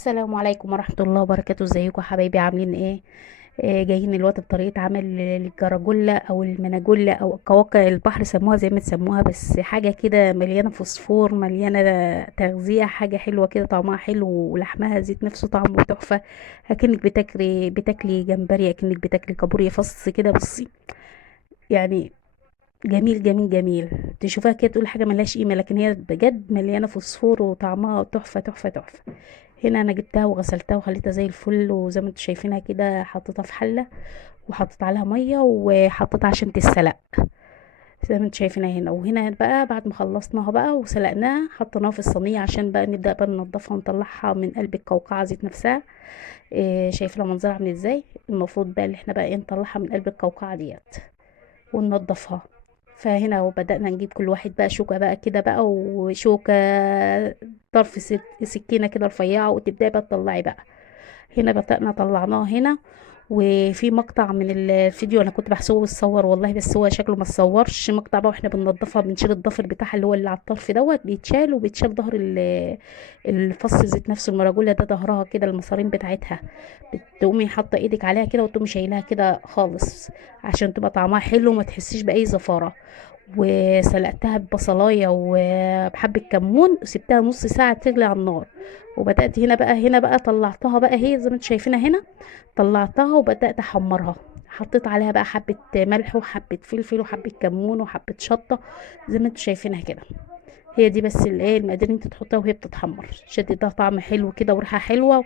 السلام عليكم ورحمة الله وبركاته. ازيكم يا حبايبي؟ عاملين ايه؟ جايين الوقت بطريقة عمل الجراجولا او المناجولا او قواقع البحر، سموها زي ما تسموها، بس حاجة كده مليانة فوسفور، مليانة تغذية، حاجة حلوة كده، طعمها حلو ولحمها زيت نفسه طعمه تحفة. اكنك بتاكلي جمبري، اكنك بتاكلي كابوريا فص كده. بصي يعني جميل جميل جميل. تشوفها كده تقول حاجة ملهاش قيمة، لكن هي بجد مليانة فوسفور وطعمها تحفة تحفة تحفة. هنا انا جبتها وغسلتها وخليتها زي الفل، وزي ما انتوا شايفينها كده حطيتها في حلة وحطيت عليها مية وحطيتها عشان تتسلق زي ما انتوا شايفينها هنا. وهنا بقى بعد ما خلصناها بقى وسلقناها حطيناها في الصينية عشان بقى نبدأ بقى ننضفها ونطلعها من قلب القوقعة ذات نفسها. إيه شايفين منظرها عامل ازاي؟ المفروض بقى اللي احنا بقى ايه نطلعها من قلب القوقعة ديت وننضفها. فهنا وبدأنا نجيب كل واحد بقى شوكة بقى كده بقى، وشوكة طرف سكينة كده رفيعة، وتبدأي بقى تطلعي بقى. هنا بدأنا طلعناه هنا. وفي مقطع من الفيديو انا كنت بحسبه بتصور والله، بس هو شكله ما اتصورش. مقطع بقى واحنا بننضفها بنشيل الضفر بتاعها اللي هو اللي على الطرف دوت، بيتشال وبيتشال ظهر الفص ذات نفسه، المراجولة ده ظهرها كده، المصارين بتاعتها. بتقومي حاطه ايدك عليها كده وتقومي شايلها كده خالص عشان تبقى طعمها حلو وما تحسيش باي زفاره. وسلقتها ببصلايه وبحبه كمون وسبتها نص ساعه تغلي على النار. وبدات هنا بقى طلعتها بقى، هي زي ما انتم شايفينها هنا. طلعتها وبدات احمرها. حطيت عليها بقى حبه ملح وحبه فلفل وحبه كمون وحبه شطه زي ما انتم شايفينها كده. هي دي بس الايه المقادير اللي انت تحطها وهي بتتحمر، شدي ده طعم حلو كده وريحه حلوه.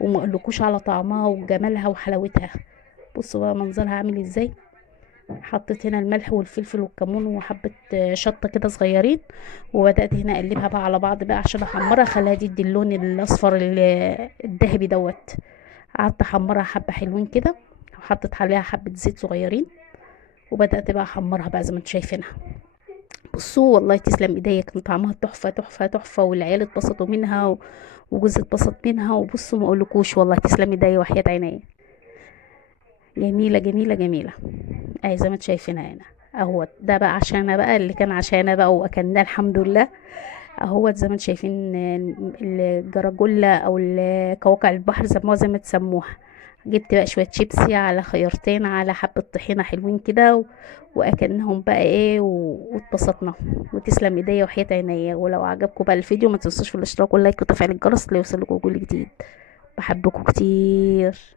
وما اقولكوش على طعمها وجمالها وحلاوتها. بصوا بقى منظرها عامل ازاي. حطيت هنا الملح والفلفل والكمون وحبه شطه كده صغيرين. وبدات هنا اقلبها بقى على بعض بقى عشان احمرها، خليها تدي اللون الاصفر الذهبي دوت. قعدت احمرها حبه حلوين كده. وحطيت عليها حبه زيت صغيرين. وبدات بقى احمرها بقى زي ما انتم شايفينها. بصوا والله تسلم ايديا، كان طعمها تحفه تحفه تحفه، والعيال اتبسطوا منها وجوزي اتبسط منها. وبصوا ما اقولكوش والله تسلم ايديا وحياة عينيا. جميله جميله جميله. اهي زي ما انتوا شايفينها هنا. اهوت ده بقى عشاننا بقى، اللي كان عشاننا بقى واكلناه الحمد لله. اهوت زي ما انتوا شايفين الجراجولا او كواكع البحر سموها زي ما تسموها. جبت بقى شويه شيبسي على خيارتين على حبه طحينه حلوين كده واكلناهم بقى ايه واتبسطنا. وتسلم ايديا وحياة عينيا. ولو عجبكم بقى الفيديو ما تنسوش في الاشتراك واللايك وتفعيل الجرس ليوصلكوا كل جديد. بحبكم كتير.